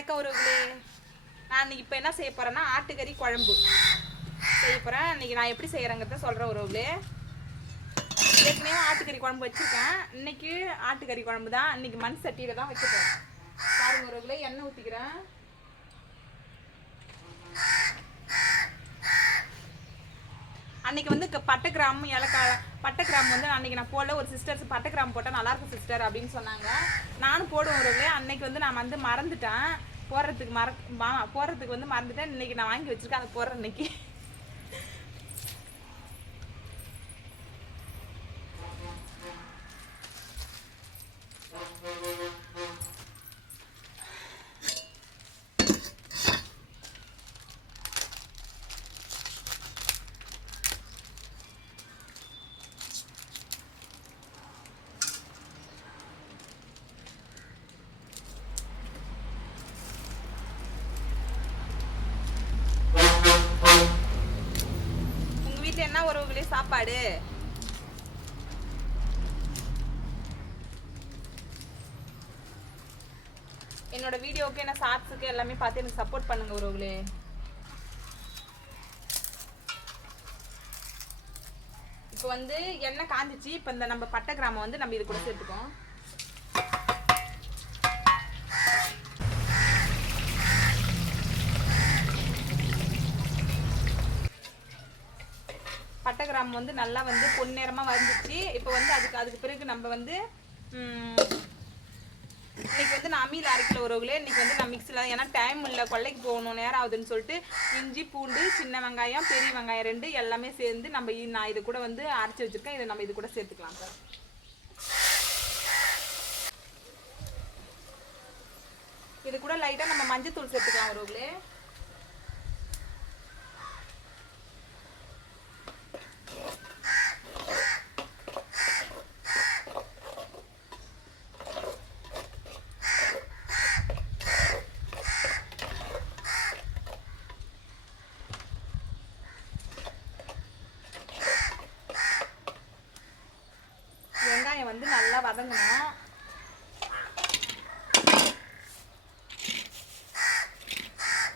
வணக்கம் உறவுகளே. நான் இப்போ என்ன செய்ய போகிறேன்னா ஆட்டுக்கறி குழம்பு. செய்ய போகிறேன் இன்னைக்கு நான் எப்படி செய்கிறேங்கிறத சொல்கிறேன் உறவுகளே. ஏற்கனவே ஆட்டுக்கறி குழம்பு வச்சுருக்கேன். இன்னைக்கு ஆட்டுக்கறி குழம்பு தான். இன்னைக்கு மண் சட்டியில் தான் வச்சுருக்கேன் பாருங்க உறவுகளே எண்ணெய் ஊற்றிக்கிறேன் அன்னைக்கு வந்து பட்டை கிராம் ஏலக்காய் பட்டை கிராம் வந்து அன்னைக்கு நான் போடல. ஒரு சிஸ்டர்ஸ் பட்டை கிராம் போட்டால் நல்லா இருக்கும் சிஸ்டர் அப்படின்னு சொன்னாங்க. நானும் போடுவோம் ஒரு அன்னைக்கு வந்து நான் வந்து மறந்துட்டேன். போடுறதுக்கு மற மா- போடுறதுக்கு வந்து மறந்துட்டேன். இன்னைக்கு நான் வாங்கி வச்சிருக்கேன். அதை போடுறேன் இன்னைக்கு. வீட்டில் என்ன உறவுகளே சாப்பாடு? என்னோட வீடியோவுக்கு என்ன ஷார்ட்ஸுக்கு எல்லாமே பார்த்து எனக்கு சப்போர்ட் பண்ணுங்க உறவுகளே இப்போ வந்து எண்ணெய் காஞ்சிச்சு இப்போ இந்த நம்ம பட்டை கிராமம் வந்து நம்ம இது கூட சேர்த்துக்கோம் பட்டை கிராம்பு வந்து நல்லா வந்து பொன்னிறமா வந்துச்சு. இப்போ வந்து அதுக்கு அதுக்கு பிறகு நம்ம வந்து இன்னைக்கு வந்து நான் அம்மியில் அரைக்கல உறவுகளே இன்னைக்கு வந்து நான் மிக்ஸில் ஏன்னா டைம் இல்லை கொல்லைக்கு போகணும் நேரம் ஆகுதுன்னு சொல்லிட்டு இஞ்சி பூண்டு சின்ன வெங்காயம் பெரிய வெங்காயம் ரெண்டு எல்லாமே சேர்ந்து நம்ம நான் இது கூட வந்து அரைச்சி வச்சிருக்கேன். இதை நம்ம இது கூட சேர்த்துக்கலாம் சார். இது கூட லைட்டாக நம்ம மஞ்சள் தூள் சேர்த்துக்கலாம் உறவுகளே வெங்காயம் வந்து நல்லா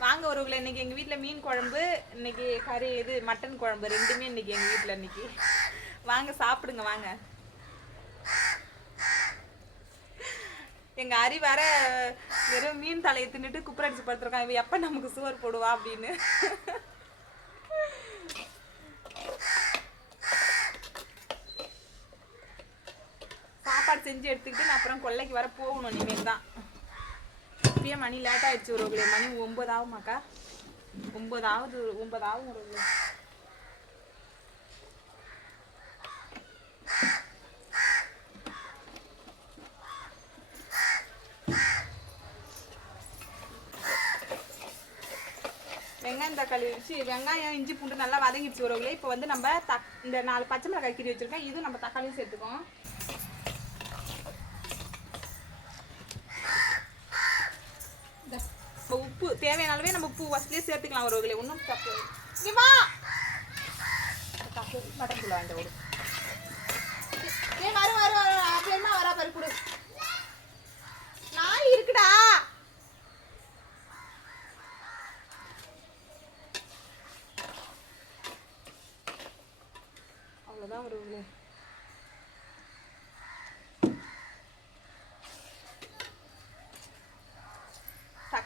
வாங்க உறவுகளை இன்னைக்கு எங்க வீட்டில் மீன் குழம்பு இன்னைக்கு கறி இது மட்டன் குழம்பு ரெண்டுமே இன்னைக்கு எங்க வீட்டில் இன்னைக்கு. வாங்க சாப்பிடுங்க வாங்க. எங்க அரி வர வெறும் மீன் தலையை தின்னுட்டு குப்பரடிச்சு படுத்துருக்கான். இவ எப்ப நமக்கு சுவர் போடுவா அப்படின்னு சாப்பாடு செஞ்சு எடுத்துக்கிட்டு நான் அப்புறம் கொல்லைக்கு வர போகணும் இனிமேல் தான் இப்பயே மணி லேட் ஆயிடுச்சு ஒரு மணி ஒன்பது ஆகுமாக்கா ஒன்பது ஆகுது ஒன்பது ஆகும் ஒரு வெங்காயம் தக்காளி வச்சு வெங்காயம் இஞ்சி பூண்டு நல்லா வதங்கிடுச்சு உறவுகளே இப்போ வந்து நம்ம தக் இந்த நாலு பச்சை மிளகாய் கீரி வச்சிருக்கோம் இதுவும் நம்ம தக்காளியும் சேர்த்துக்கோம் இந்த இப்போ உப்பு தேவையான அளவே நம்ம உப்பு ஃபஸ்ட்லேயே சேர்த்துக்கலாம் உறவுகளே ஒன்றும் தப்பு இல்லை. மட்டன் குள்ள வாங்கிட்டு ஓடு ஏ வரும் வரும் வரும் அப்படியேமா வரா. பாரு கொடு. நாய் இருக்குடா. அவ்வளோதான் உறவுகளே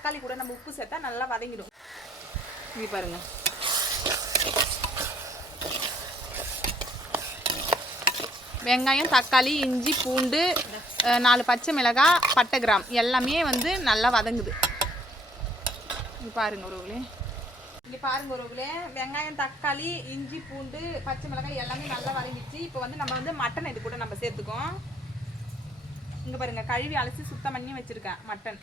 தக்காளி கூட நம்ம உப்பு சேர்த்தா நல்லா வதங்கிடும். இங்க பாருங்க. வெங்காயம் தக்காளி இஞ்சி பூண்டு நாலு பச்சை மிளகாய் பட்டை கிராம். எல்லாமே வந்து நல்லா வதங்குது. இங்கே பாருங்க உறவுகளே இங்க பாருங்க உறவுகளே வெங்காயம் தக்காளி இஞ்சி பூண்டு பச்சை மிளகாய் எல்லாமே நல்லா வதங்கிச்சு இப்போ வந்து நம்ம வந்து மட்டன் இது கூட நம்ம சேர்த்துக்கோம். இங்க பாருங்க கழுவி அலசி சுத்தம் பண்ணி வச்சிருக்கேன் மட்டன்.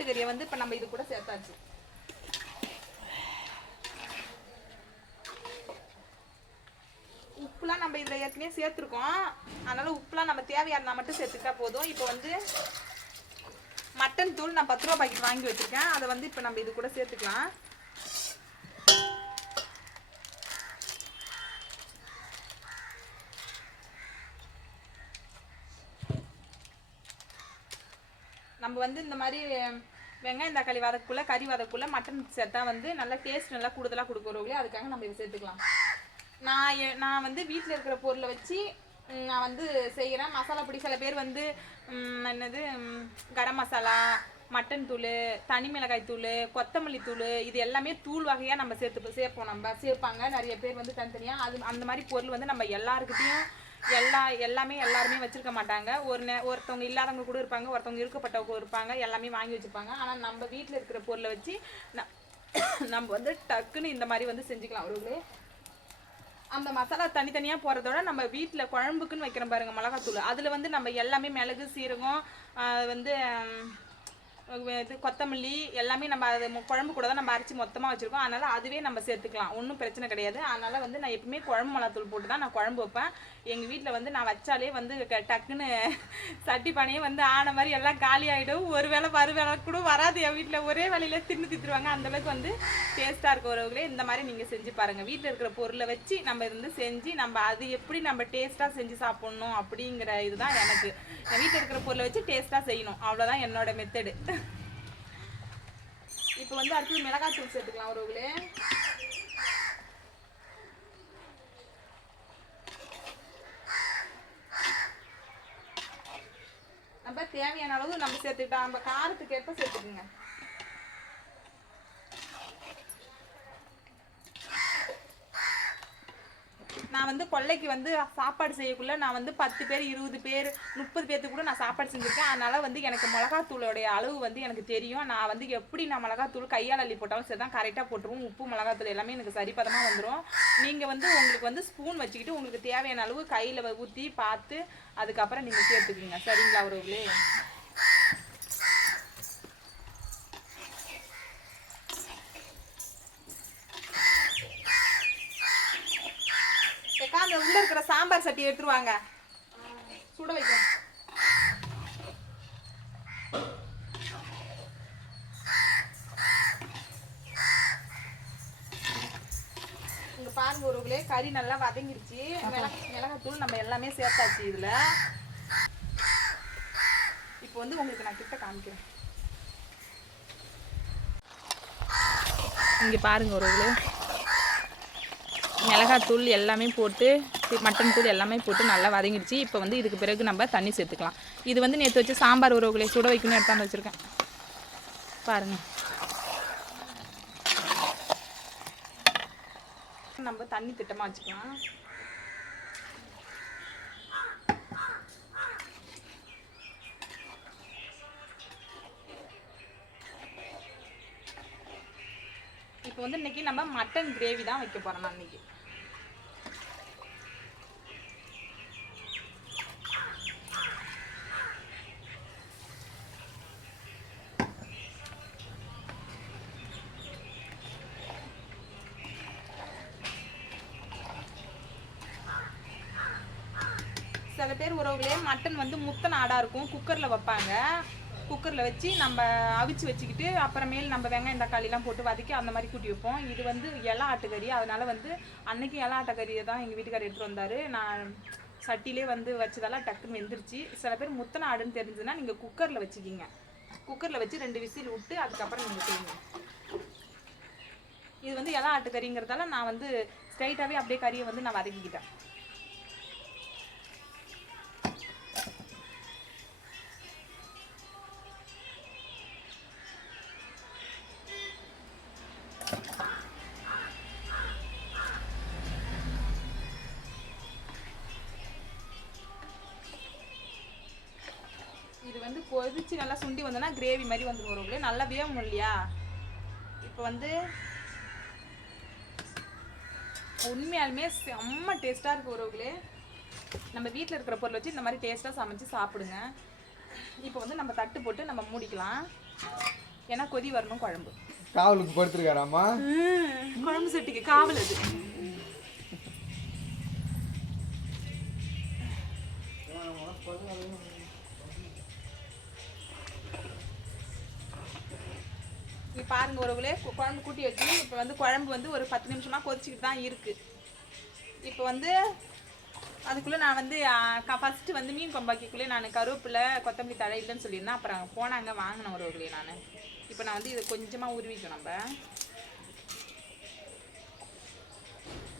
ஆட்டுக்கறியை வந்து இப்போ நம்ம இது கூட சேர்த்தாச்சு. உப்புலாம் நம்ம இதில் ஏற்கனவே சேர்த்துருக்கோம். அதனால உப்புலாம் நம்ம தேவையானா மட்டும் சேர்த்துக்கிட்டா போதும். இப்போ வந்து மட்டன் தூள் நான் பத்து ரூபா பாக்கெட் வாங்கி வச்சிருக்கேன். அதை வந்து இப்போ நம்ம இது கூட சேர்த்துக்கலாம். நம்ம வந்து இந்த மாதிரி வெங்காயம் தக்காளி வதக்குள்ள கறி வதக்குள்ள மட்டன் சேர்த்தா வந்து நல்லா டேஸ்ட் நல்லா கூடுதலாக கொடுக்குறவங்களே அதுக்காக நம்ம இதை சேர்த்துக்கலாம். நான் நான் வந்து வீட்டில் இருக்கிற பொருளை வச்சு நான் வந்து செய்கிறேன் மசாலா பொடி சில பேர் வந்து என்னது கரம் மசாலா மட்டன் தூள் தனி மிளகாய் தூள் கொத்தமல்லி தூள் இது எல்லாமே தூள் வகையாக நம்ம சேர்த்து சேர்ப்போம் நம்ம. சேர்ப்பாங்க. நிறைய பேர் வந்து தனித்தனியாக அது அந்த மாதிரி பொருள் வந்து நம்ம எல்லாருக்கிட்டையும் எல்லா எல்லாமே எல்லாருமே வச்சிருக்க மாட்டாங்க. ஒரு நே ஒருத்தவங்க இல்லாதவங்க கூட இருப்பாங்க ஒருத்தவங்க இருக்கப்பட்டவங்க இருப்பாங்க எல்லாமே வாங்கி வச்சுருப்பாங்க. ஆனால் நம்ம வீட்டில் இருக்கிற பொருளை வச்சு ந- நம்ம வந்து டக்குன்னு இந்த மாதிரி வந்து செஞ்சுக்கலாம். அவர்களே அந்த மசாலா தனித்தனியாக போகிறதோட நம்ம வீட்டில் குழம்புக்குன்னு வைக்கிறோம் பாருங்கள் மிளகாத்தூள். அதில் வந்து நம்ம எல்லாமே மிளகு சீரகம் வந்து இது கொத்தமல்லி எல்லாமே நம்ம அது குழம்பு கூட தான் நம்ம அரைச்சி மொத்தமாக வச்சுருக்கோம். அதனால் அதுவே நம்ம சேர்த்துக்கலாம். ஒன்றும் பிரச்சனை கிடையாது. அதனால் வந்து நான் எப்பவுமே குழம்பு மிளகாத்தூள் போட்டு தான் நான் குழம்பு வைப்பேன். எங்கள் வீட்டில் வந்து நான் வச்சாலே வந்து க- டக்குன்னு சட்டி பானையே வந்து ஆன மாதிரி எல்லாம் காலி ஆகிடும் ஒரு வேளை மறு வேளை கூட வராது. என் வீட்டில் ஒரே வேலையில் தின்னு தித்துருவாங்க. அந்த அளவுக்கு வந்து டேஸ்ட்டாக இருக்க உறவுகளே. இந்த மாதிரி நீங்கள் செஞ்சு பாருங்கள் வீட்டில் இருக்கிற பொருளை வச்சு நம்ம இருந்து செஞ்சு நம்ம அது எப்படி நம்ம டேஸ்ட்டாக செஞ்சு சாப்பிட்ணும் அப்படிங்கிற இதுதான் எனக்கு. என் வீட்டில் இருக்கிற பொருளை வச்சு டேஸ்ட்டாக செய்யணும். அவ்வளோதான் என்னோட மெத்தடு இப்போ வந்து அடுத்தது மிளகாய் தூள் சேர்த்துக்கலாம் உறவுகளே நம்ம தேவையான அளவு நம்ம சேர்த்துக்கிட்டோம் நம்ம காரத்துக்கு ஏற்ப சேர்த்துக்குங்க. வந்து கொல்லைக்கு வந்து சாப்பாடு செய்யக்குள்ள நான் வந்து பத்து பேர் இருபது பேர் முப்பது பேர்த்துக்கு கூட நான் சாப்பாடு செஞ்சுருக்கேன். அதனால வந்து எனக்கு மிளகாத்தூளோடைய அளவு வந்து எனக்கு தெரியும். நான் வந்து எப்படி நான் மிளகாத்தூள் கையால் அள்ளி போட்டாலும் சரி தான் கரெக்டாக போட்டுருவோம். உப்பு மிளகாத்தூள் எல்லாமே எனக்கு சரிப்பதமாக வந்துடும் நீங்கள் வந்து உங்களுக்கு வந்து ஸ்பூன் வச்சுக்கிட்டு உங்களுக்கு தேவையான அளவு கையில் ஊற்றி பார்த்து அதுக்கப்புறம் நீங்கள் சேர்த்துக்குங்க. சரிங்களா உறவுகளே ஏக்கா அந்த உள்ள இருக்கிற சாம்பார் சட்டி எடுத்துருவாங்க சுட வைக்க. இங்க பாருங்க ஒருவங்களே கறி நல்லா வதங்கிருச்சு. மிளகா மிளகாத்தூள் நம்ம எல்லாமே சேர்த்தாச்சு இதுல. இப்போ வந்து உங்களுக்கு நான் கிட்ட காமிக்கிறேன். இங்க பாருங்க ஒருவங்களே மிளகாத்தூள் எல்லாமே போட்டு மட்டன் தூள் எல்லாமே போட்டு நல்லா வதங்கிடுச்சு. இப்போ வந்து இதுக்கு பிறகு நம்ம தண்ணி சேர்த்துக்கலாம். இது வந்து நேற்று வச்சு சாம்பார் உறவுகளை சுட வைக்கணும்னு எடுத்தாந்து வச்சுருக்கேன். பாருங்கள் நம்ம தண்ணி திட்டமாக வச்சுக்கலாம். இப்போ வந்து இன்னைக்கு நம்ம மட்டன் கிரேவி தான் வைக்க போகிறோம் நான் பேர் உறவுகளே மட்டன் வந்து முத்தன் ஆடாக இருக்கும். குக்கரில் வைப்பாங்க. குக்கரில் வச்சு நம்ம அவிச்சு வச்சுக்கிட்டு அப்புறமேல் நம்ம வெங்காயம் தக்காளிலாம் போட்டு வதக்கி அந்த மாதிரி கூட்டி வைப்போம். இது வந்து இலை ஆட்டுக்கறி. அதனால வந்து அன்னைக்கு இலை ஆட்டுக்கறியை தான் எங்கள் வீட்டுக்காரர் எடுத்துகிட்டு வந்தார். நான் சட்டிலே வந்து வச்சதெல்லாம் டக்குன்னு வெந்துருச்சு. சில பேர் முத்தனை ஆடுன்னு தெரிஞ்சதுன்னா நீங்கள் குக்கரில் வச்சுக்கிங்க. குக்கரில் வச்சு ரெண்டு விசில் விட்டு அதுக்கப்புறம் நீங்கள் செய்யுங்க. இது வந்து இலை ஆட்டுக்கறிங்கிறதால நான் வந்து ஸ்ட்ரைட்டாகவே அப்படியே கறியை வந்து நான் வதக்கிக்கிட்டேன். கொதிச்சு நல்லா சுண்டி வந்தோன்னா கிரேவி மாதிரி வந்துடும் ஒரு நல்லா வேகும் இல்லையா? இப்போ வந்து உண்மையாலுமே செம்ம டேஸ்ட்டாக இருக்கு உறவுகளே. நம்ம வீட்டில் இருக்கிற பொருள் வச்சு இந்த மாதிரி டேஸ்ட்டாக சமைச்சு சாப்பிடுங்க. இப்போ வந்து நம்ம தட்டு போட்டு நம்ம மூடிக்கலாம். ஏன்னா கொதி வரணும் குழம்பு. காவலுக்கு படுத்திருக்காராமா குழம்பு சட்டிக்கு காவல் அது. பாருங்க உறவுகளே குழம்பு கூட்டி வச்சு இப்போ வந்து குழம்பு வந்து ஒரு பத்து நிமிஷமாக கொதிச்சுக்கிட்டு தான் இருக்குது இப்போ வந்து அதுக்குள்ளே நான் வந்து ஃபஸ்ட்டு வந்து மீன் கொம்பாக்கிக்குள்ளே நான் கருவேப்பிலை கொத்தமல்லி தழை இல்லைன்னு சொல்லியிருந்தேன். அப்புறம் போனாங்க வாங்கின உறவுகளே நான். இப்போ நான் வந்து இதை கொஞ்சமாக உருவிக்கும் நம்ம.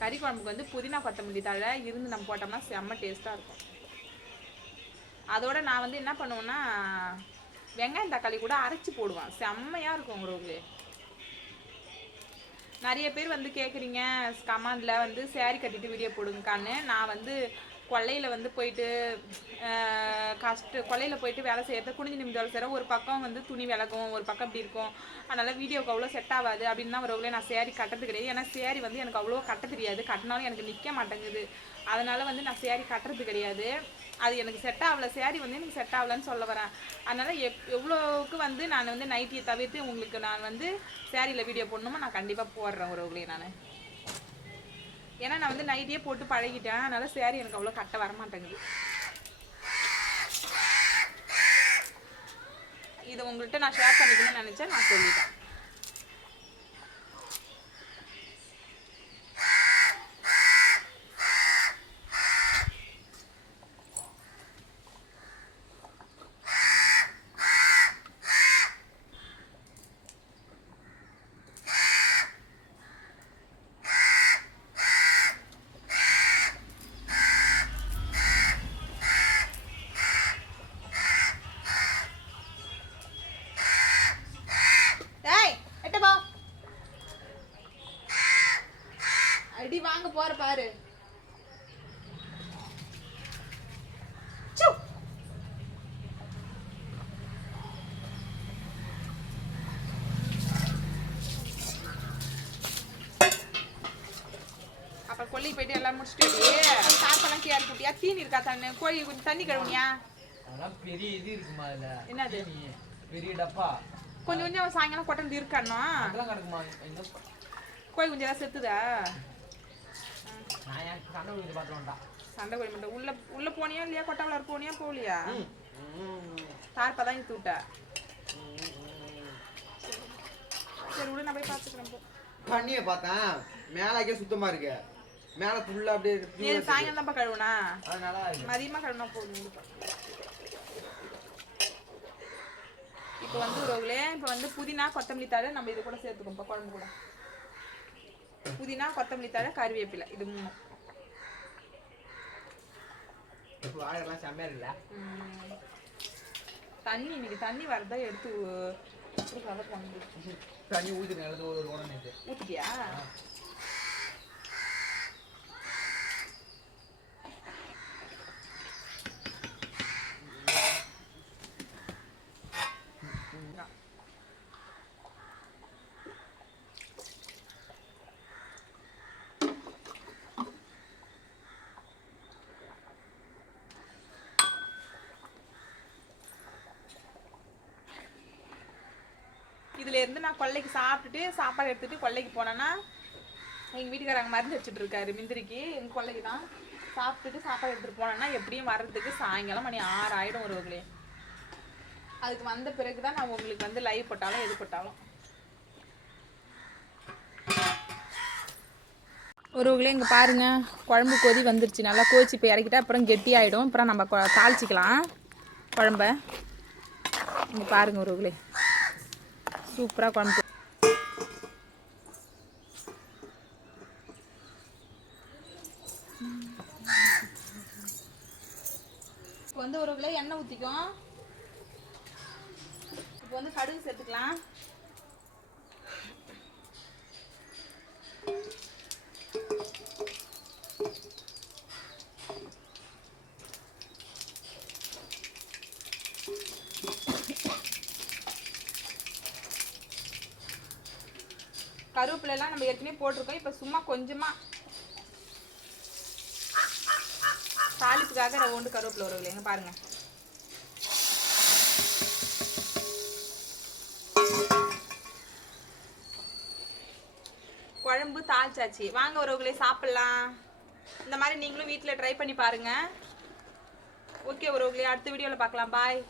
கறி குழம்புக்கு வந்து புதினா கொத்தமல்லி தழை இருந்து நம்ம போட்டோம்னா செம்ம டேஸ்ட்டாக இருக்கும். அதோட நான் வந்து என்ன பண்ணுவேன்னா வெங்காயம் தக்காளி கூட அரைச்சி போடுவேன். செம்மையாக இருக்கும் உங்களுக்கு நிறைய பேர் வந்து கேட்குறீங்க கமாண்டில் வந்து சேரீ கட்டிட்டு வீடியோ போடுங்கக்கான்னு. நான் வந்து கொல்லையில் வந்து போயிட்டு ஆஹ், கஷ்ட கொல்லையில் போயிட்டு வேலை செய்யறது குனிஞ்சு நிமிந்து வேலை செய்கிறோம் ஒரு பக்கம் வந்து துணி விலகும் ஒரு பக்கம் இப்படி இருக்கும். அதனால் வீடியோவுக்கு அவ்வளோ செட் ஆகாது அப்படின்னு தான் ஒரு நான் சேரீ கட்டுறது கிடையாது. ஏன்னா சேரீ வந்து எனக்கு அவ்வளோ கட்ட தெரியாது. கட்டினாலும் எனக்கு நிற்க மாட்டேங்குது. அதனால் வந்து நான் சேரீ கட்டுறது கிடையாது. அது எனக்கு செட் ஆகல. சேரீ வந்து எனக்கு செட் ஆகலன்னு சொல்ல வரேன். அதனால் எப் எவ்வளோவுக்கு வந்து நான் வந்து நைட்டியை தவிர்த்து உங்களுக்கு நான் வந்து சேரீயில் வீடியோ போடணுமோ நான் கண்டிப்பாக போடுறேன் ஒரு நான். ஏன்னா நான் வந்து நைட்டியே போட்டு பழகிட்டேன். அதனால சேரீ எனக்கு அவ்வளோ கட்ட வர மாட்டேங்குது இதை உங்கள்கிட்ட நான் ஷேர் பண்ணிக்கணும்னு நினச்சேன் நான் சொல்லிட்டேன். போற பாரு. அப்புறம் கொல்லிக்கு போயிட்டு எல்லாம் முடிச்சுட்டு சாப்பெல்லாம் கேர் குட்டியா தீனி இருக்கா தண்ணி? கோழி கொஞ்சம் தண்ணி கழுவுனியா? அதெல்லாம் பெரிய இது இருக்குமா அதுல? என்னது? பெரிய டப்பா. கொஞ்சம் கொஞ்சம் சாயங்காலம் கொட்டந்து இருக்கானோ அதெல்லாம் கிடக்குமா? எங்க கோழி குஞ்சு எல்லாம் செத்துதா? சண்டை கோழி மட்டும் உள்ள உள்ள போனியா இல்லையா? கொட்டவளர் போனியா? போகலையா? தார்ப்பா தான் விட்ட சரி விடு நான் போய் பார்த்துக்கிறேன் தண்ணியை பார்த்தேன் மேலாக்கே சுத்தமா இருக்கு. மேல ஃபுல்லா அப்படியே நீ சாயங்காலம் தான்ப்பா கழுவுனா? இருக்கு. அது நல்லா இருக்கு. மதியமா கழுவுனா போதும். இப்போ வந்து ரோகுலே இப்போ வந்து புதினா கொத்தமல்லி தழை நம்ம இது கூட சேர்த்துக்கோம்ப்பா குழம்பு கூட. புதினா கொத்தமல்லி தழை கறிவேப்பிலை இது மூணும். இப்போ வாழைலாம் செம்மையா இருக்குல்ல? ம். தண்ணி இன்னைக்கு தண்ணி வரதா எடுத்து தண்ணி ஊற்றிட்டு நல்லது இதுல இருந்து நான் கொல்லைக்கு சாப்பிட்டுட்டு சாப்பாடு எடுத்துட்டு கொல்லைக்கு போனேன்னா எங்க வீட்டுக்காரங்க மருந்து வச்சுட்டு இருக்காரு மிந்திரிக்கு. எங்க கொல்லைக்கு தான். சாப்பிட்டுட்டு சாப்பாடு எடுத்துட்டு போனேன்னா எப்படியும் வர்றதுக்கு சாயங்காலம் மணி ஆறு ஆயிடும் ஒருவங்களே அதுக்கு வந்த பிறகு தான் நான் உங்களுக்கு வந்து லைவ் போட்டாலும் எது போட்டாலும். ஒருவங்களே இங்கே பாருங்க குழம்பு கொதி வந்துருச்சு. நல்லா கோச்சி இப்போ இறக்கிட்டா அப்புறம் கெட்டி ஆகிடும் அப்புறம் நம்ம கொ- தாளிச்சிக்கலாம் குழம்ப. இங்கே பாருங்க ஒருவங்களே சூப்பராக குழம்பு. இப்போ வந்து ஒரு கிலோ எண்ணெய் ஊற்றிக்கும் இப்போ வந்து கடுகு சேர்த்துக்கலாம். கருவேப்பிலை எல்லாம் நம்ம ஏற்கனவே போட்டிருக்கோம். இப்போ சும்மா கொஞ்சமா தாளிப்புக்காக ரவுண்டு கருவேப்பிலை வருவில்லைங்க பாருங்க. குழம்பு தாளிச்சாச்சு. வாங்க உறவுகளே சாப்பிடலாம். இந்த மாதிரி நீங்களும் வீட்டில் ட்ரை பண்ணி பாருங்க. ஓகே உறவுகளே அடுத்த வீடியோவில் பார்க்கலாம். பாய்